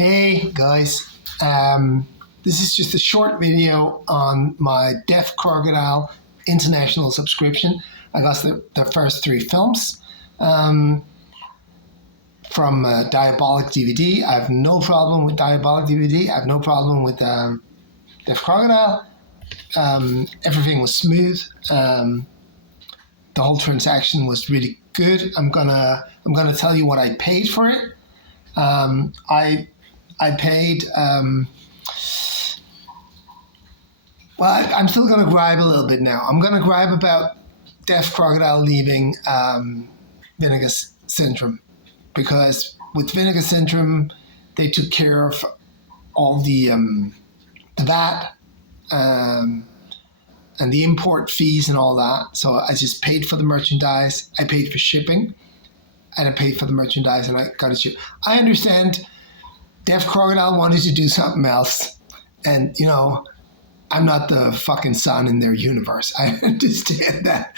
Hey guys, this is just a short video on my Deaf Crocodile International subscription. I got the first three films from Diabolic DVD. I have no problem with Diabolic DVD. I have no problem with Deaf Crocodile. Everything was smooth. The whole transaction was really good. I'm gonna tell you what I paid for it. I paid, I'm still going to gripe a little bit now. I'm going to gripe about Deaf Crocodile leaving Vinegar Syndrome, because with Vinegar Syndrome, they took care of all the VAT and the import fees and all that. So I just paid for the merchandise. I paid for shipping, and I paid for the merchandise, and I got it shipped. I understand Deaf Crocodile wanted to do something else, and I'm not the fucking sun in their universe. I understand that,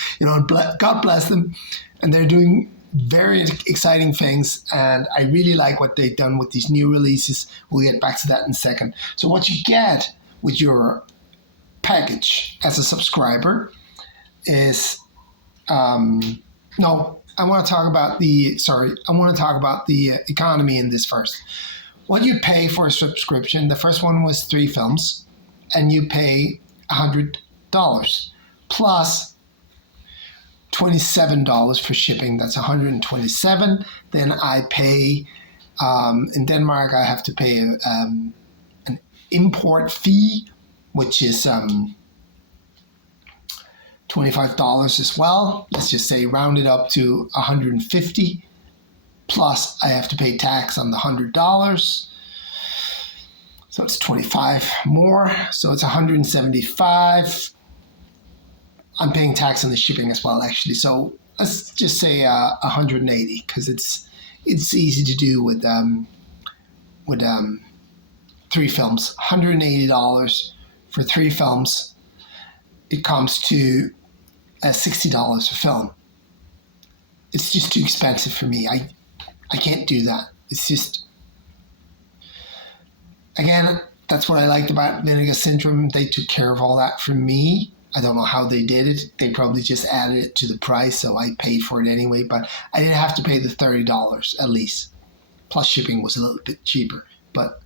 God bless them, and they're doing very exciting things, and I really like what they've done with these new releases. We'll get back to that in a second. So what you get with your package as a subscriber is I want to talk about the economy in this first. What you pay for a subscription, the first one was 3 films, and you pay $100 plus $27 for shipping. That's $127. Then I pay, in Denmark, I have to pay an import fee, which is $25 as well. Let's just say round it up to $150. Plus, I have to pay tax on the $100. So it's 25 more. So it's 175. I'm paying tax on the shipping as well, actually. So let's just say 180, because it's easy to do with 3 films. $180 for 3 films. It comes to $60 a film. It's just too expensive for me. I can't do that. It's just, again, that's what I liked about Vinegar Syndrome. They took care of all that for me. I don't know how they did it. They probably just added it to the price, so I paid for it anyway, but I didn't have to pay the $30 at least. Plus shipping was a little bit cheaper. But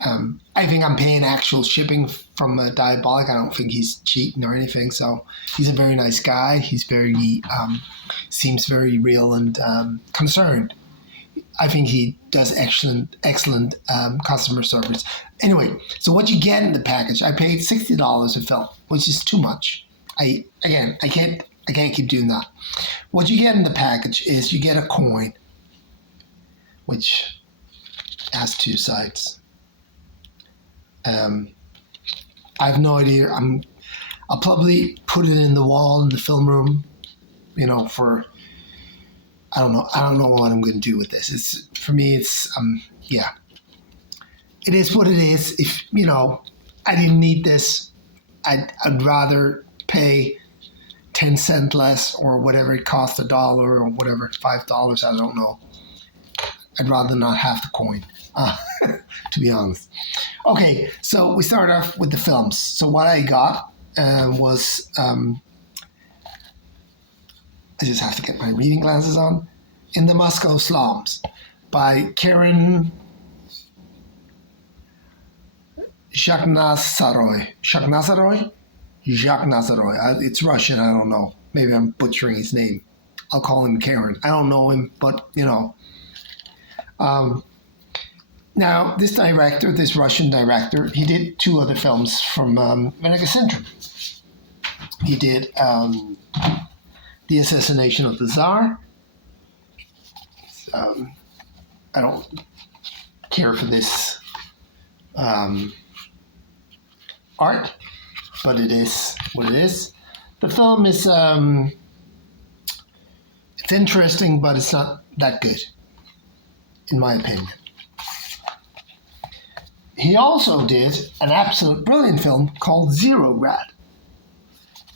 I think I'm paying actual shipping from Diabolic. I don't think he's cheating or anything, so he's a very nice guy. He's very, seems very real and concerned. I think he does excellent customer service. Anyway, so what you get in the package, I paid $60 a film, which is too much. I can't keep doing that. What you get in the package is you get a coin, which has 2 sides. I have no idea. I'll probably put it in the wall in the film room, for. I don't know what I'm going to do with this. For me, it is what it is. If, I didn't need this, I'd rather pay 10 cents less or whatever it costs, $1 or whatever, $5, I don't know. I'd rather not have the coin, to be honest. Okay, so we start off with the films. So what I got was... I just have to get my reading glasses on. In the Moscow Slums by Karen Shahram Mokri. It's Russian, I don't know. Maybe I'm butchering his name. I'll call him Karen. I don't know him, but Now, this Russian director, he did 2 other films from Vinegar Syndrome. He did The Assassination of the Tsar. I don't care for this art, but it is what it is. The film is it's interesting, but it's not that good, in my opinion. He also did an absolute brilliant film called Zero Grad.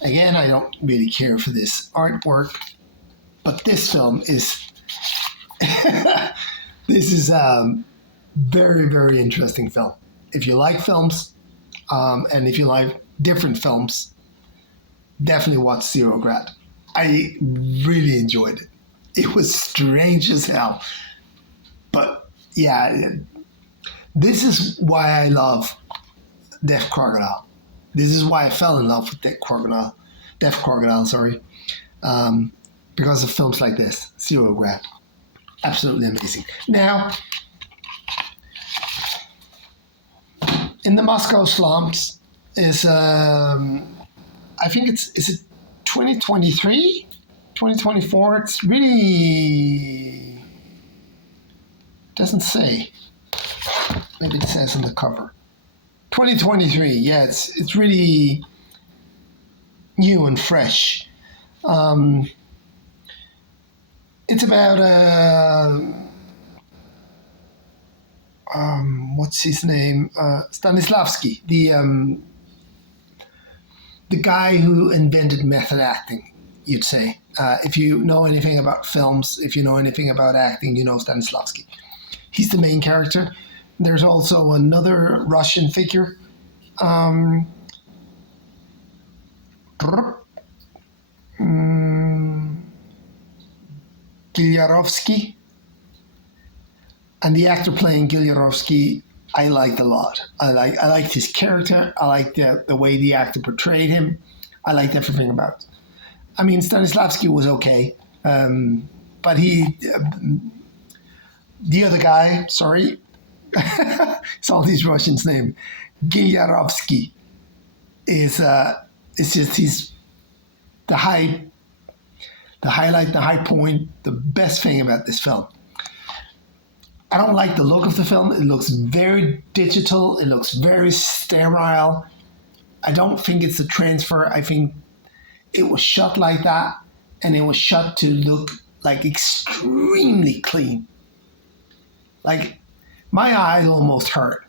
Again, I don't really care for this artwork, but this film is Very, very interesting film. If you like films, and if you like different films, definitely watch Zero Grad. I really enjoyed it. It was strange as hell. But yeah, this is why I love Deaf Crocodile. This is why I fell in love with Deaf Crocodile, sorry. Because of films like this, Zero Grad. Absolutely amazing. Now, in the Moscow slums is, I think is it 2023? 2024? It's really, doesn't say. Maybe it says on the cover. 2023, yeah, it's really new and fresh. It's about what's his name? Stanislavski, the guy who invented method acting. You'd say, if you know anything about films, if you know anything about acting, you know Stanislavski. He's the main character. There's also another Russian figure. Gilyarovsky. And the actor playing Gilyarovsky, I liked a lot. I liked his character. I liked the way the actor portrayed him. I liked everything about it. I mean, Stanislavski was okay. But the other guy, sorry, it's all these Russians' name, Gilyarovsky, is just he's the highlight, the high point, the best thing about this film. I don't like the look of the film. It looks very digital. It looks very sterile. I don't think it's a transfer. I think it was shot like that, and it was shot to look like extremely clean. Like, my eyes almost hurt.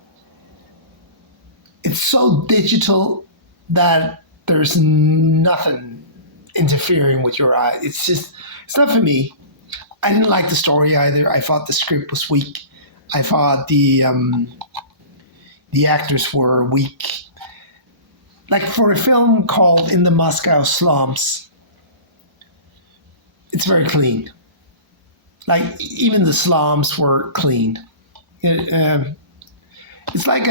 It's so digital that there's nothing interfering with your eye. It's not for me. I didn't like the story either. I thought the script was weak. I thought the actors were weak. Like, for a film called In the Moscow Slums, it's very clean. Like, even the slums were clean. It's like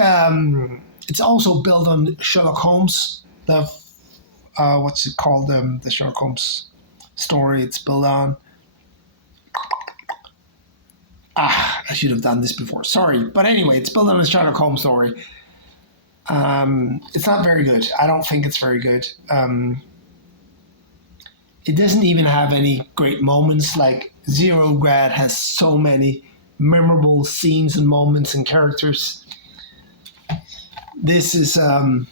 it's also built on Sherlock Holmes. What's it called? The Sherlock Holmes story it's built on. I should have done this before. Sorry. But anyway, it's built on a Sherlock Holmes story. It's not very good. I don't think it's very good. It doesn't even have any great moments. Like, Zero Grad has so many memorable scenes and moments and characters. This is, I'll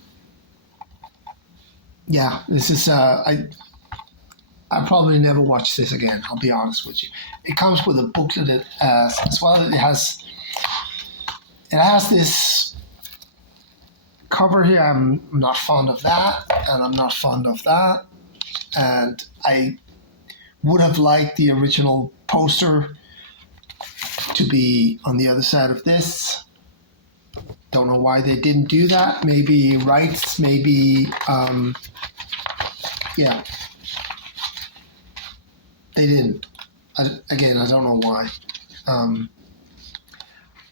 probably never watch this again, I'll be honest with you. It comes with a booklet as well. It has this cover here. I'm not fond of that, and I'm not fond of that. And I would have liked the original poster to be on the other side of this. Don't know why they didn't do that. Maybe rights, maybe, yeah. They didn't. I don't know why.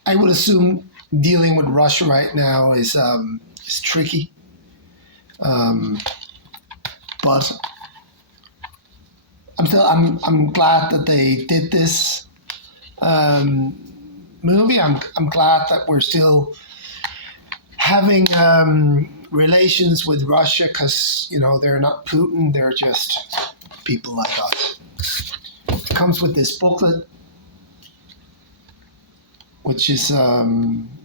I would assume dealing with Russia right now is tricky. But I'm glad that they did this movie. I'm glad that we're still having relations with Russia, because they're not Putin. They're just people like us. It comes with this booklet, which is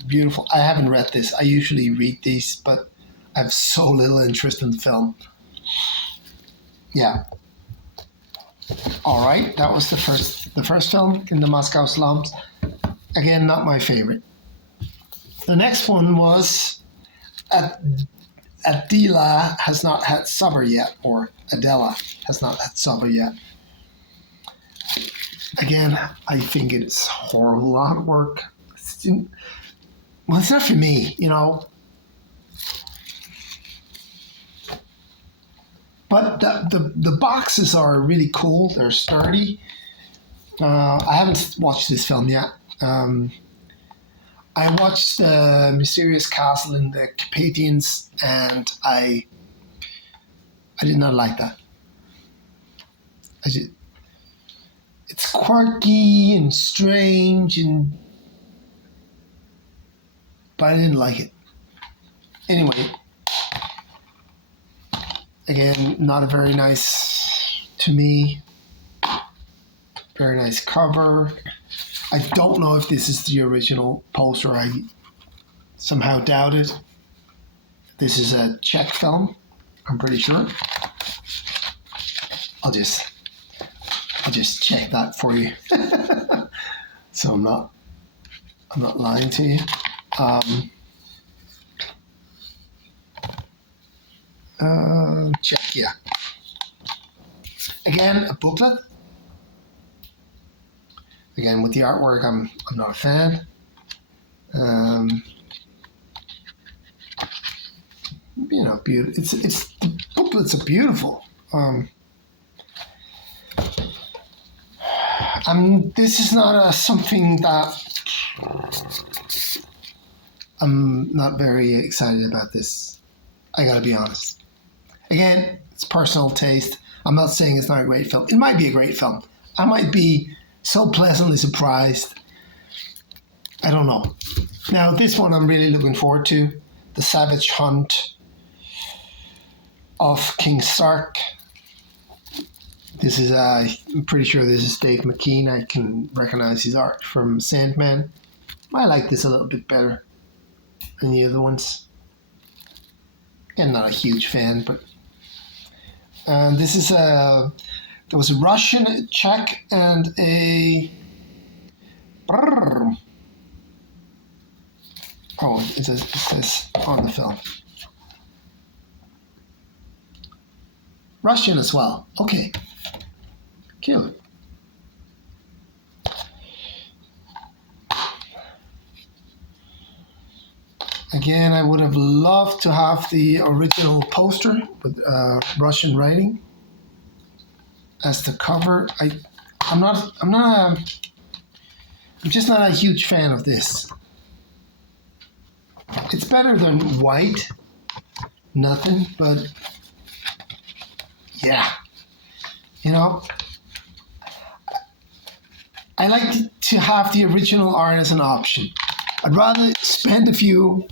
beautiful. I haven't read this. I usually read these, but I have so little interest in the film. Yeah. All right, that was the first film, In the Moscow Slums. Again, not my favorite. The next one was Adela Has Not Had Supper Yet, or Adela Has Not Had Supper Yet. Again, I think it's horrible artwork. It's well, it's not for me, But the boxes are really cool. They're sturdy. I haven't watched this film yet. I watched the Mysterious Castle in the Carpathians, and I did not like that. It's quirky and strange, but I didn't like it. Anyway, again, not a very nice, to me, very nice cover. I don't know if this is the original poster. I somehow doubt it. This is a Czech film, I'm pretty sure. I'll just check that for you. So I'm not lying to you. Czechia. Again, a booklet. Again, with the artwork, I'm not a fan. Beautiful. It's the booklets are beautiful. This is not something that I'm not very excited about. This, I gotta be honest. Again, it's personal taste. I'm not saying it's not a great film. It might be a great film. I might be so pleasantly surprised. I don't know. Now, this one I'm really looking forward to. The Savage Hunt of King Sark. This is, I'm pretty sure this is Dave McKean. I can recognize his art from Sandman. I like this a little bit better than the other ones. I'm not a huge fan, but this is there was a Russian, a Czech, and a it says on the film. Russian as well. Okay. Cute. Again, I would have loved to have the original poster with Russian writing as the cover. I'm just not a huge fan of this. It's better than white, nothing, but yeah, I like to have the original art as an option. I'd rather spend a few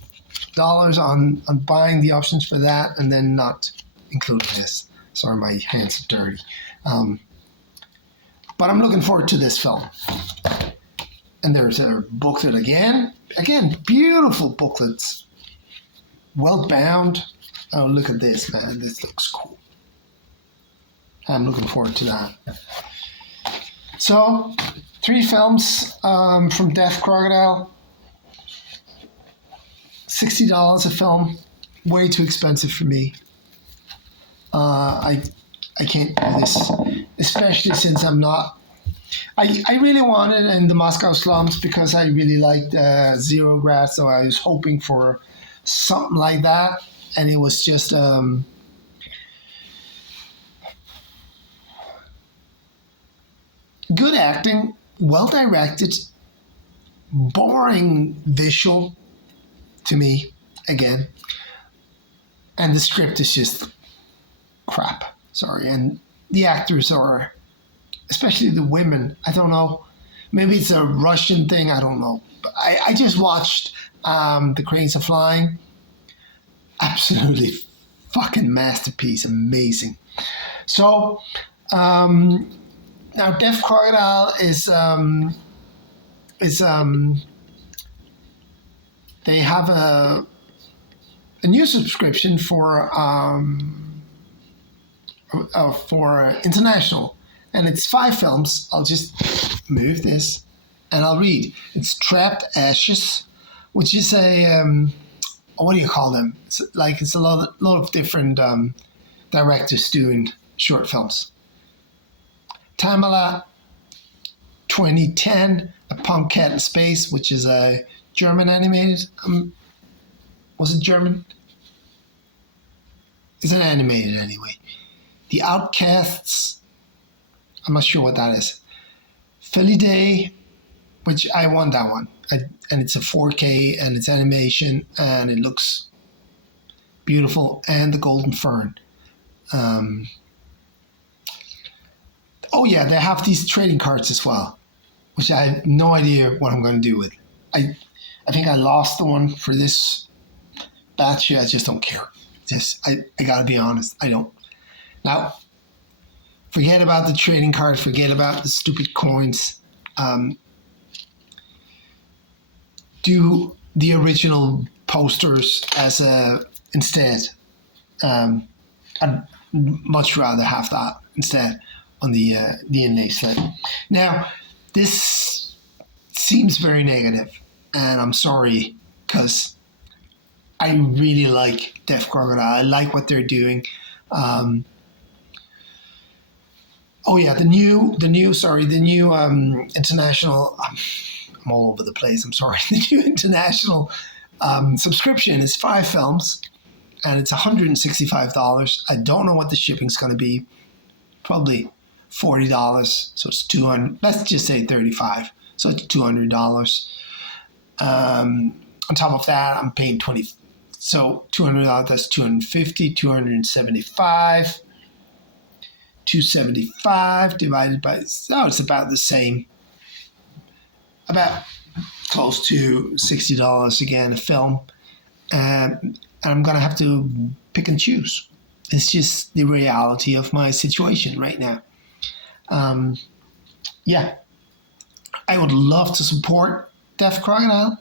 dollars on buying the options for that and then not including this. Sorry, my hands are dirty. But I'm looking forward to this film. And there's a booklet again. Again, beautiful booklets. Well bound. Oh, look at this, man. This looks cool. I'm looking forward to that. So, 3 films from Deaf Crocodile. $60 a film. Way too expensive for me. I can't do this, especially since I'm not. I really wanted in the Moscow slums because I really liked Zero Grass, so I was hoping for something like that, and it was just good acting, well directed, boring visual to me again, and the script is just crap. Sorry, and the actors are, especially the women, I don't know. Maybe it's a Russian thing, I don't know. But I just watched The Cranes Are Flying. Absolutely fucking masterpiece, amazing. So, now Deaf Crocodile is they have a new subscription for international, and it's 5 films. I'll just move this and I'll read. It's Trapped Ashes, which is a what do you call them? It's a lot of different directors doing short films. Tamala 2010, A Punk Cat in Space, which is a German animated. Was it German? It's an animated anyway. The Outcasts. I'm not sure what that is. Philly Day, which I want that one. And it's a 4K and it's animation and it looks beautiful. And the Golden Fern. Oh yeah, they have these trading cards as well, which I have no idea what I'm going to do with. I think I lost the one for this batch. I just don't care. I gotta be honest. I don't. Now, forget about the trading cards. Forget about the stupid coins. Do the original posters as instead. I'd much rather have that instead on the inlay slip. Now, this seems very negative, and I'm sorry because I really like Deaf Crocodile. I like what they're doing. The new international. I'm all over the place. I'm sorry. The new international subscription is 5 films, and it's $165. I don't know what the shipping's going to be. Probably $40. So it's $200. Let's just say $35. So it's $200. On top of that, I'm paying $20. So $200. That's $250. $275. $275 divided by, so it's about the same, about close to $60 again a film, and I'm gonna have to pick and choose. It's just the reality of my situation right now. I would love to support Deaf Crocodile,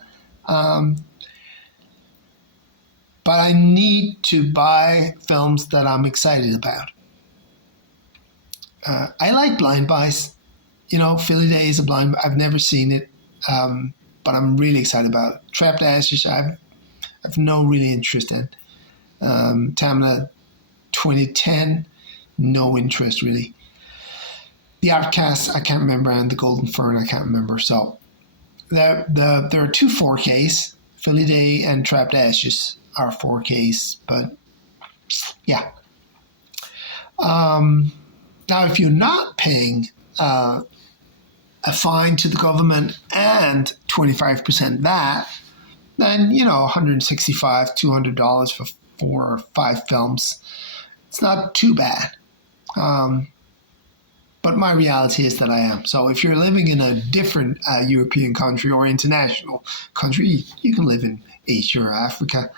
but I need to buy films that I'm excited about. I like blind buys. Philly Day is a blind buy. I've never seen it, but I'm really excited about it. Trapped Ashes, I have no really interest in. Tamna 2010, no interest really. The Outcast, I can't remember, and the Golden Fern, I can't remember. So there are 2 4Ks. Philly Day and Trapped Ashes are 4Ks, but yeah. Now, if you're not paying a fine to the government and 25% VAT, then, $165, $200 for 4 or 5 films. It's not too bad. But my reality is that I am. So if you're living in a different European country or international country, you can live in Asia or Africa,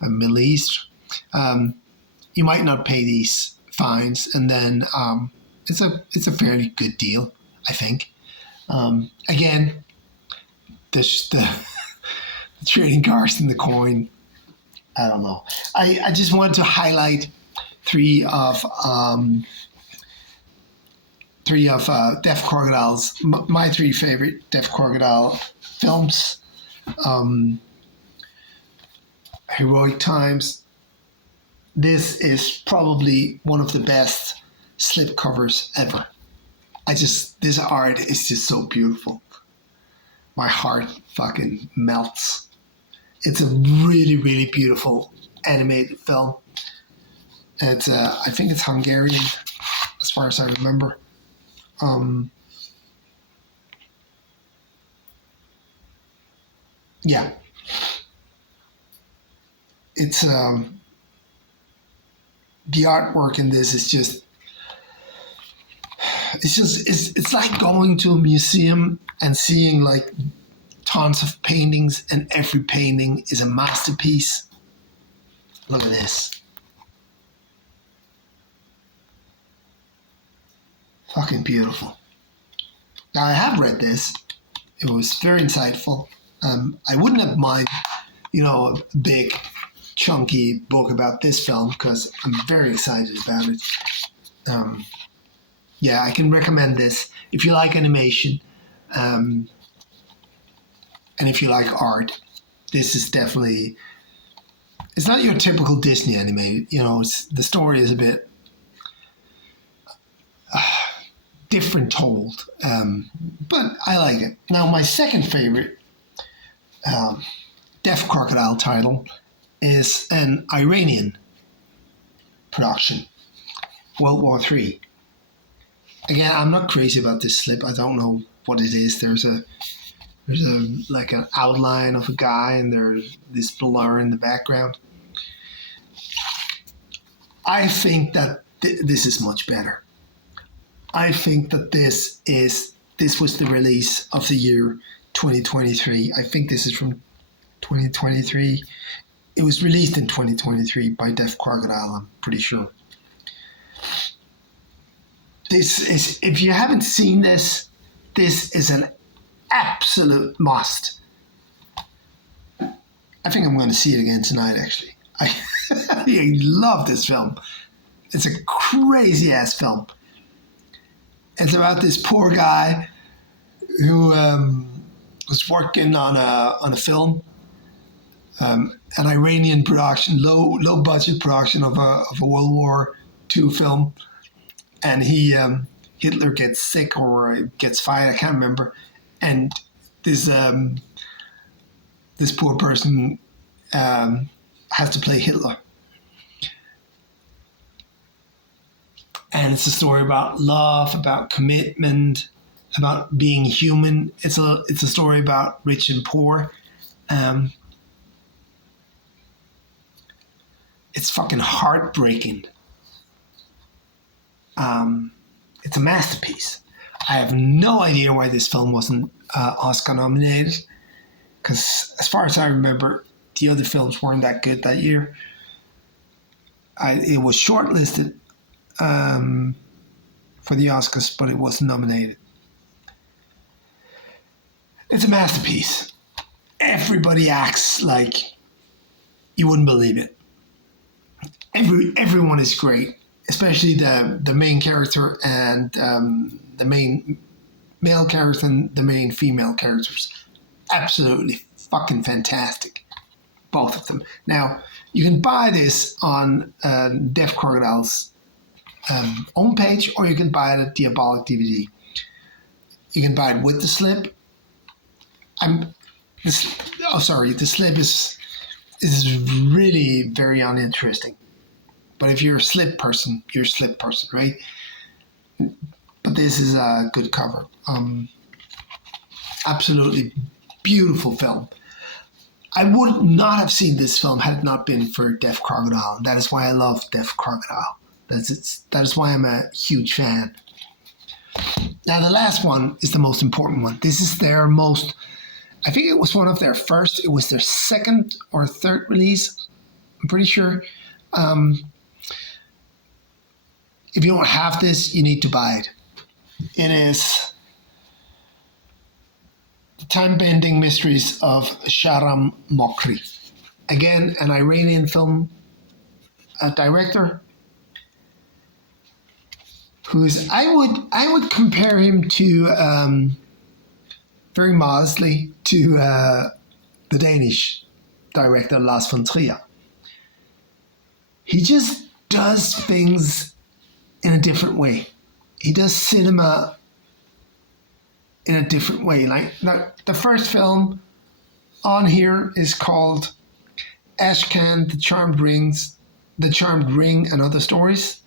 Middle East, you might not pay these fines, and then it's a fairly good deal, I think. Again, the trading cards and the coin, I don't know. I just wanted to highlight three of Deaf Crocodile's, my 3 favorite Deaf Crocodile films. Heroic Times. This is probably one of the best slip covers ever. This art is just so beautiful. My heart fucking melts. It's a really, really beautiful animated film. It's I think it's Hungarian, as far as I remember. Yeah. It's the artwork in this is just it's like going to a museum and seeing like tons of paintings, and every painting is a masterpiece. Look at this. Fucking beautiful. Now, I have read this. It was very insightful. I wouldn't have mind, a big, chunky book about this film because I'm very excited about it. I can recommend this if you like animation, and if you like art. This is definitely. It's not your typical Disney animated. The story is a bit different told, but I like it. Now, my second favorite um, Deaf Crocodile title is an Iranian production, World War III. Again, I'm not crazy about this slip. I don't know what it is. There's a like an outline of a guy, and there's this blur in the background. I think that this is much better. I think that this was the release of the year 2023. I think this is from 2023. It was released in 2023 by Deaf Crocodile, I'm pretty sure. This is, if you haven't seen this is an absolute must. I think I'm going to see it again tonight, actually. I love this film. It's a crazy ass film. It's about this poor guy who was working on a film, an Iranian production, low budget production of a World War II film, and Hitler gets sick or gets fired, I can't remember, and this poor person has to play Hitler. And it's a story about love, about commitment, about being human. It's a story about rich and poor. It's fucking heartbreaking. It's a masterpiece. I have no idea why this film wasn't Oscar nominated, because as far as I remember, the other films weren't that good that year. It was shortlisted for the Oscars, but it wasn't nominated. It's a masterpiece. Everybody acts like you wouldn't believe it. Everyone is great, especially the main character and the main male character and the main female characters. Absolutely fucking fantastic, both of them. Now, you can buy this on Deaf Crocodile's own page, or you can buy it at Diabolic DVD. You can buy it with the slip. The slip is really very uninteresting. But if you're a slip person, you're a slip person, right? But this is a good cover. Absolutely beautiful film. I would not have seen this film had it not been for Deaf Crocodile. That is why I love Deaf Crocodile. That is why I'm a huge fan. Now, the last one is the most important one. This is their most, I think it was one of their first, it was their second or third release, I'm pretty sure. If you don't have this, you need to buy it. It is The Time-Bending Mysteries of Shahram Mokri. Again, an Iranian film director who's, I would compare him to, very modestly, to the Danish director Lars von Trier. He just does things in a different way. He does cinema in a different way. Like the first film on here is called Ashcan, The Charmed Ring and Other Stories.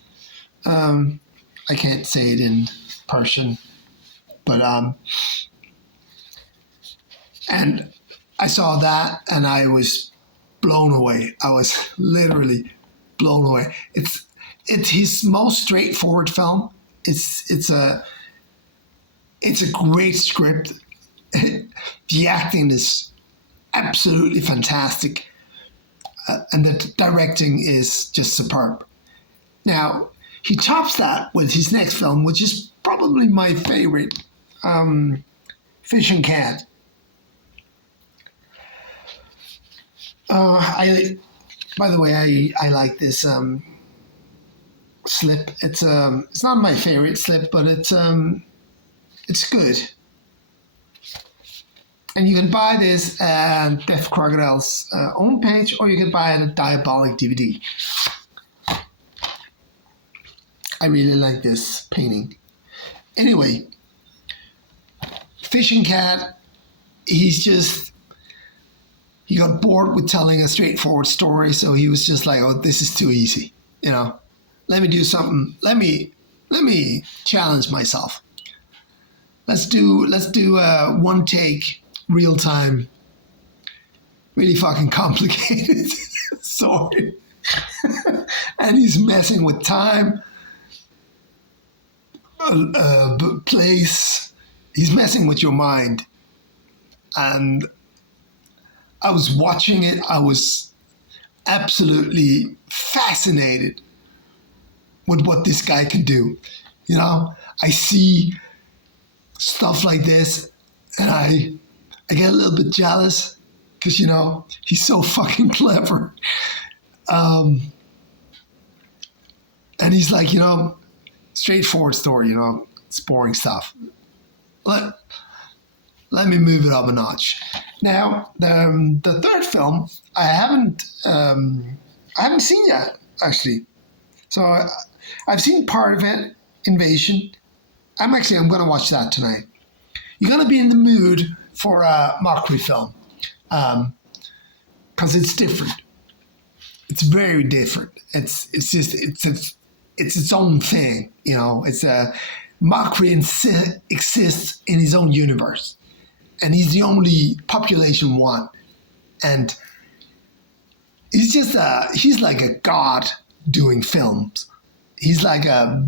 I can't say it in Persian, but and I saw that and I was blown away. I was literally blown away. It's his most straightforward film. It's a great script. The acting is absolutely fantastic, and the directing is just superb. Now, he tops that with his next film, which is probably my favorite, Fish and Cat. By the way, I like this slip. It's not my favorite slip, but it's good. And you can buy this at Deaf Crocodile's own page, or you can buy it at Diabolic DVD. I really like this painting. Anyway, Fish and Cat, he's just he got bored with telling a straightforward story, so he was just like, "Oh, this is too easy. Let me do something. Let me challenge myself. Let's do one take, real time, really fucking complicated story." And he's messing with time, place. He's messing with your mind. And I was watching it. I was absolutely fascinated with what this guy can do. I see stuff like this and I get a little bit jealous because, he's so fucking clever. And he's like, straightforward story, it's boring stuff. Let me move it up a notch. Now, the third film I haven't seen yet, actually. So I've seen part of it, Invasion. I'm going to watch that tonight. You're going to be in the mood for a Mokri film because it's different. It's very different. It's its own thing. It's a Mokri exists in his own universe, and he's the only population one, and he's like a god doing films. He's like a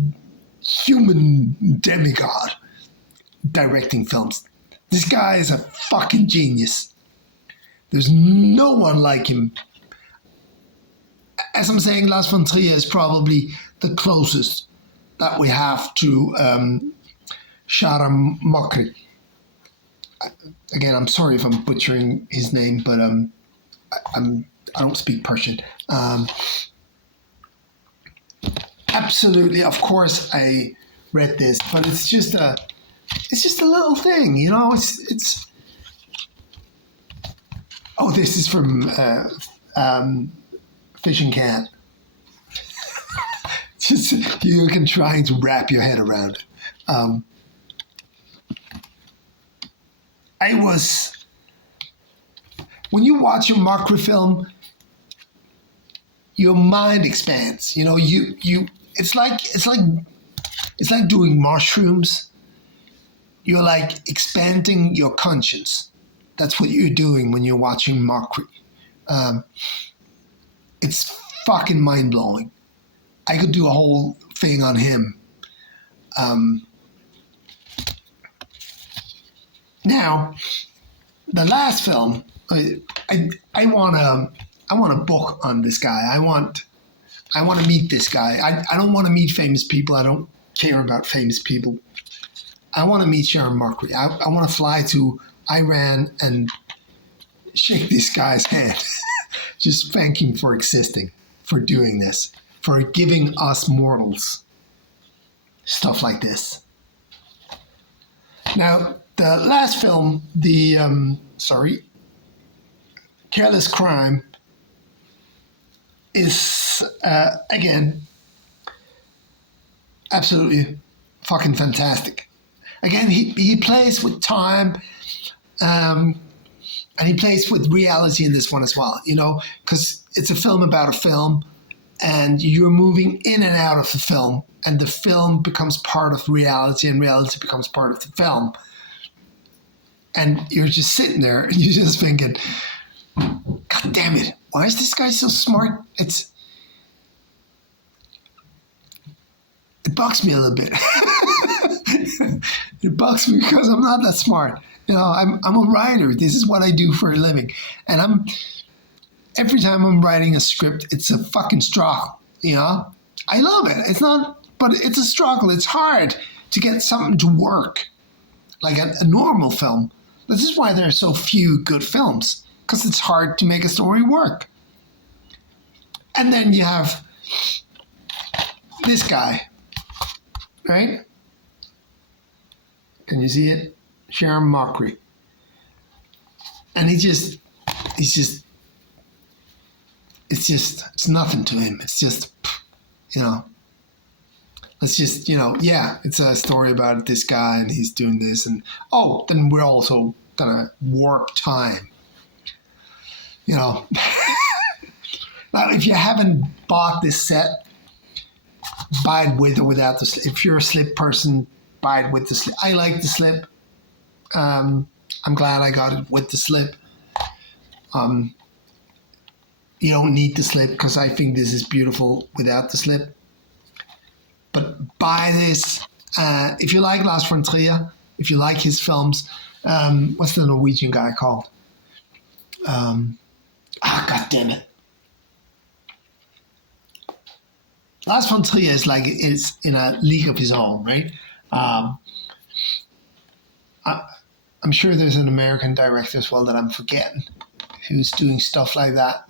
human demigod directing films. This guy is a fucking genius. There's no one like him. As I'm saying, Lars von Trier is probably the closest that we have to Shahram Mokri. Again, I'm sorry if I'm butchering his name, but I don't speak Persian. Absolutely, of course, I read this, but it's just a little thing, It's oh, this is from Fishing Cat. Just you can try to wrap your head around it. When you watch a Mokri film, your mind expands. It's like doing mushrooms. You're like expanding your conscience. That's what you're doing when you're watching Mokri. It's fucking mind blowing. I could do a whole thing on him. Now, the last film, I want a book on this guy. I want to meet this guy. I don't want to meet famous people. I don't care about famous people. I want to meet Shahram Mokri. I want to fly to Iran and shake this guy's hand. Just thank him for existing, for doing this, for giving us mortals stuff like this. Now, the last film, Careless Crime, is, again, absolutely fucking fantastic. Again, he plays with time, and he plays with reality in this one as well, because it's a film about a film, and you're moving in and out of the film, and the film becomes part of reality, and reality becomes part of the film. And you're just sitting there, and you're just thinking, God damn it, why is this guy so smart? It bugs me a little bit. It bugs me because I'm not that smart. I'm a writer. This is what I do for a living. And every time I'm writing a script, it's a fucking struggle, I love it. But it's a struggle. It's hard to get something to work like a normal film. This is why there are so few good films, because it's hard to make a story work. And then you have this guy, right? Can you see it? Shahram Mokri. And it's nothing to him. It's just, it's a story about this guy and he's doing this. And, then we're also going to warp time. you know. Now, if you haven't bought this set, buy it with or without the slip. If you're a slip person, buy it with the slip. I like the slip. I'm glad I got it with the slip. You don't need the slip because I think this is beautiful without the slip. But buy this. If you like Lars von Trier, if you like his films, what's the Norwegian guy called? God damn it. Lars von Trier is in a league of his own, right? I'm sure there's an American director as well that I'm forgetting who's doing stuff like that.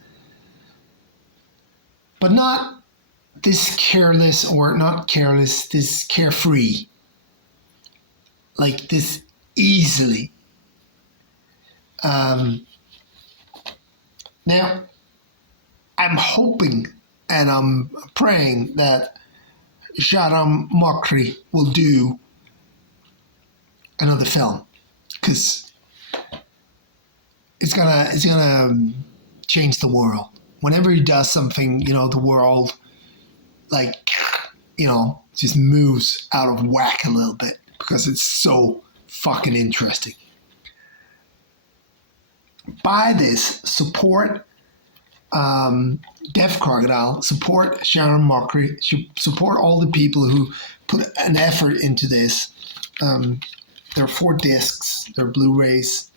But not this careless, or not careless, this carefree. Like this easily. Now, I'm hoping and I'm praying that Shahram Mokri will do another film, because it's gonna change the world. Whenever he does something, the world, just moves out of whack a little bit because it's so fucking interesting. Buy this, support Deaf Crocodile, support Shahram Mokri, support all the people who put an effort into this. There are 4 discs, they're Blu-rays,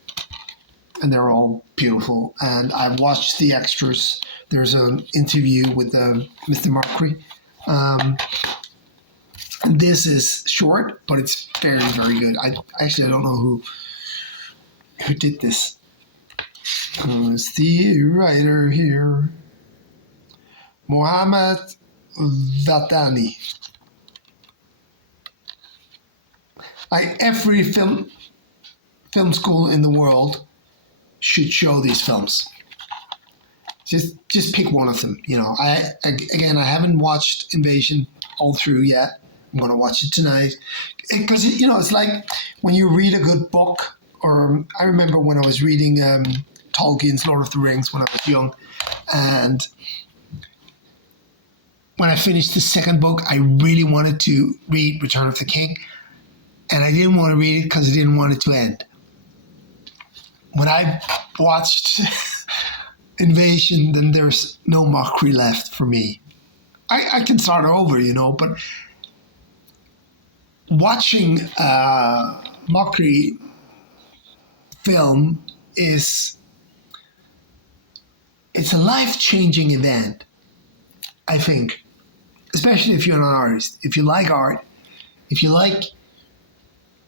and they're all beautiful. And I've watched the extras. There's an interview with Mr. Mokri. And this is short, but it's very, very good. I don't know who did this. It's the writer here, Mohammed Vatani. Every film school in the world should show these films. Just pick one of them. I haven't watched Invasion all through yet. I'm gonna watch it tonight because it's like when you read a good book. Or I remember when I was reading Tolkien's Lord of the Rings when I was young, and when I finished the second book, I really wanted to read Return of the King, and I didn't want to read it because I didn't want it to end. When I watched Invasion, then there's no Mokri left for me. I can start over, but watching Mokri film it's a life-changing event, I think, especially if you're an artist. If you like art, if you like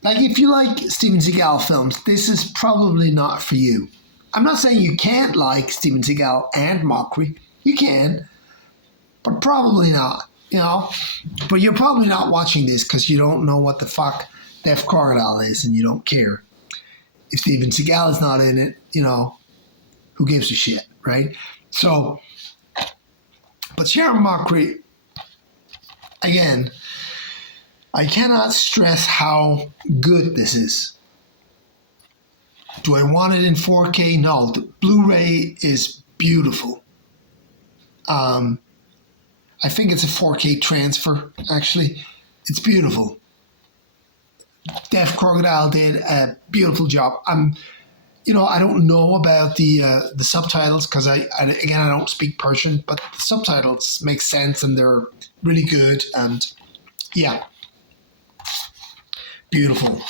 Steven Seagal films, this is probably not for you. I'm not saying you can't like Steven Seagal and Mokri. You can, but probably not, But you're probably not watching this because you don't know what the fuck Deaf Crocodile is and you don't care. If Steven Seagal is not in it, who gives a shit, right? So, but Shahram Mokri, again, I cannot stress how good this is. Do I want it in 4K? No, the Blu-ray is beautiful. I think it's a 4K transfer, actually. It's beautiful. Deaf Crocodile did a beautiful job. I don't know about the subtitles because I don't speak Persian, but the subtitles make sense and they're really good. And yeah, beautiful.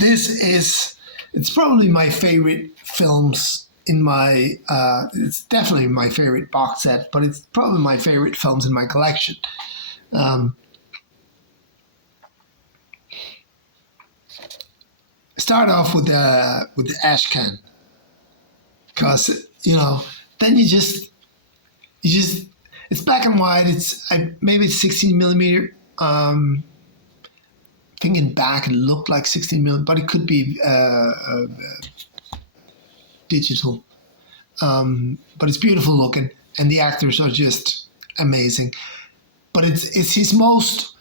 It's probably my favorite films in my. It's definitely my favorite box set, but it's probably my favorite films in my collection. Start off with the Ashcan, because then you just it's black and white. Maybe it's 16 millimeter. Thinking back, it looked like 16 millimeter, but it could be digital. But it's beautiful looking, and the actors are just amazing. But it's his most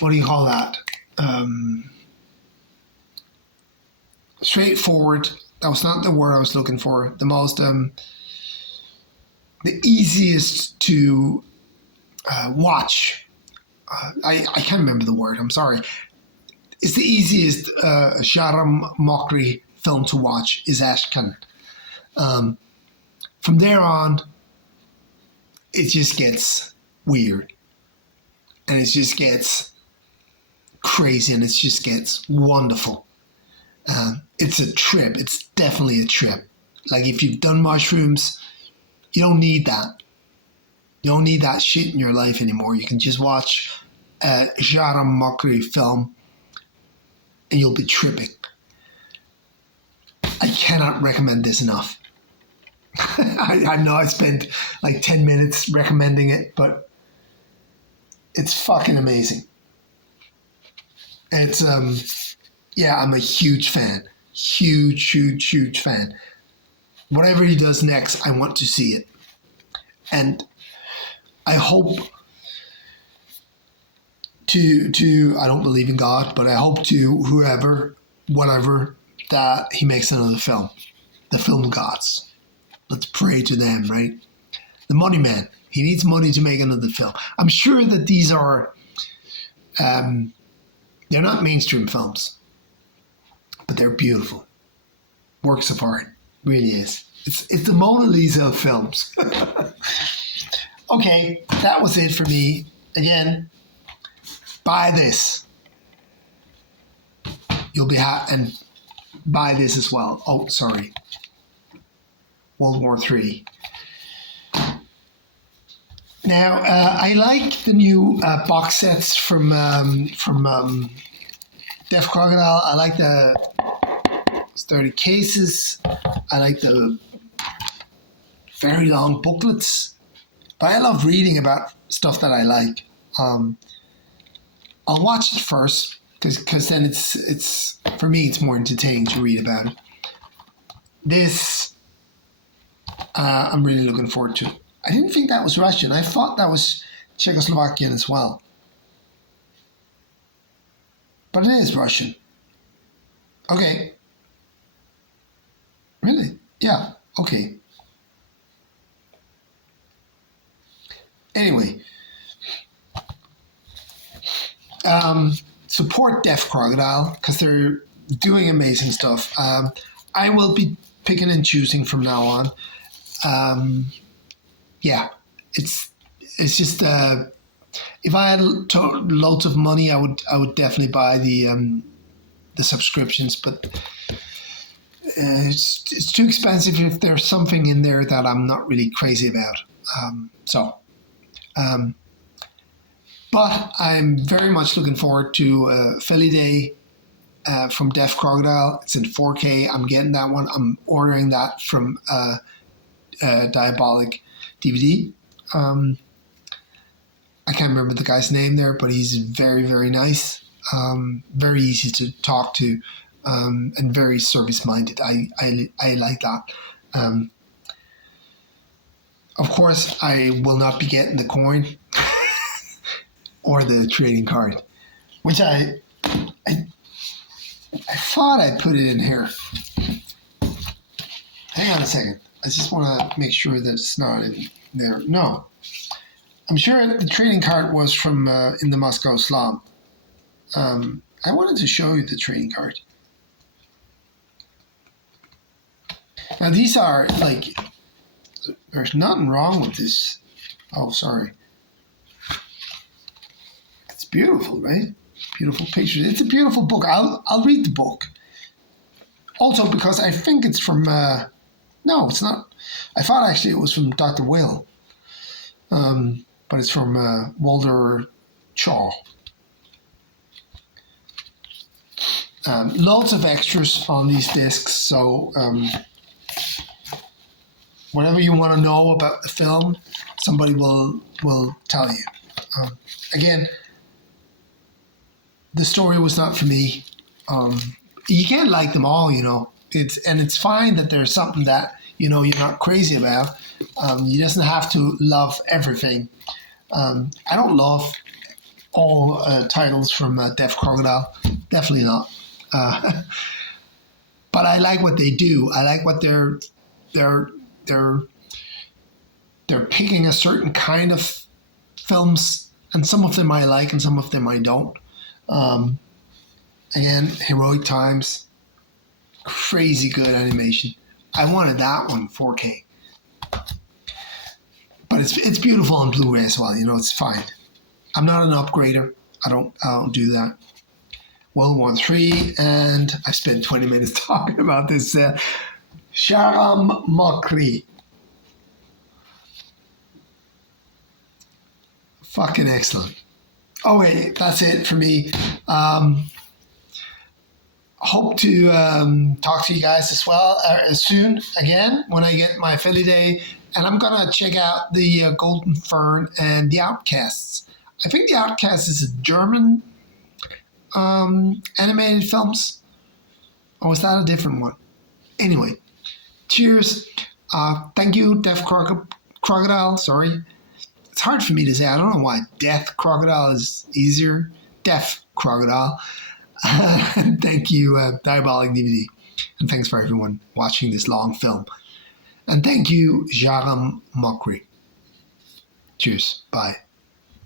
what do you call that? Straightforward That was not the word I was looking for. The easiest to watch. I can't remember the word. I'm sorry. It's the easiest Shahram Mokri film to watch is Ashkan. From there on, it just gets weird, and it just gets crazy, and it just gets wonderful. It's a trip. It's definitely a trip. Like if you've done mushrooms, you don't need that. You don't need that shit in your life anymore. You can just watch a Shahram Mokri film and you'll be tripping. I cannot recommend this enough. I know I spent like 10 minutes recommending it, but it's fucking amazing. It's, I'm a huge fan. Huge fan. Whatever he does next, I want to see it. And I hope to I don't believe in God, but I hope to whatever, that he makes another film. The film gods. Let's pray to them, right? The money man. He needs money to make another film. I'm sure that these are, they're not mainstream films, but they're beautiful. Works of art. Really is. It's the Mona Lisa of films. Okay, that was it for me. Again, buy this. You'll be happy, and buy this as well. Oh, sorry. World War III. Now, I like the new box sets from Deaf Crocodile. I like the sturdy cases. I like the very long booklets. But I love reading about stuff that I like. I'll watch it first because then it's for me it's more entertaining to read about it. This I'm really looking forward to. I didn't think that was Russian. I thought that was Czechoslovakian as well. But it is Russian. Okay. Really? Yeah. Okay. Anyway. Support Deaf Crocodile because they're doing amazing stuff. I will be picking and choosing from now on. It's just if I had loads of money, I would definitely buy the subscriptions, but it's too expensive if there's something in there that I'm not really crazy about. But I'm very much looking forward to Philly Day from Deaf Crocodile. It's in 4K. I'm getting that one. I'm ordering that from Diabolic DVD. I can't remember the guy's name there, but he's very, very nice. Very easy to talk to, and very service-minded. I like that. Of course, I will not be getting the coin or the trading card, which I thought I put it in here. Hang on a second. I just want to make sure that it's not in there. No. I'm sure the trading card was from in the Moscow Slum. I wanted to show you the trading card. Now these are like, there's nothing wrong with this. Oh, sorry. It's beautiful, right? Beautiful pictures. It's a beautiful book. I'll read the book. Also because I think it's from, no, it's not. I thought actually it was from Dr. Will. But it's from Walter Chaw. Loads of extras on these discs, so whatever you want to know about the film, somebody will tell you. Again, the story was not for me. You can't like them all, you know. It's fine that there's something that you're not crazy about. You doesn't have to love everything. I don't love all titles from Deaf Crocodile. Definitely not. but I like what they do. I like what they're picking a certain kind of films, and some of them I like, and some of them I don't. Again, Heroic Times, crazy good animation. I wanted that one 4K, but it's beautiful on Blu-ray as well. It's fine. I'm not an upgrader. I don't do that. World War III, and I spent 20 minutes talking about this. Shahram Mokri. Fucking excellent. Oh wait, that's it for me. Hope to talk to you guys as well soon again when I get my Philly Day, and I'm gonna check out the Golden Fern and the Outcasts. I think the Outcasts is a German animated films, or was that a different one? Anyway, cheers. Thank you, Deaf Crocodile. Sorry. It's hard for me to say. I don't know why Deaf Crocodile is easier. Deaf Crocodile. Thank you, Diabolic DVD. And thanks for everyone watching this long film. And thank you, Shahram Mokri. Cheers. Bye.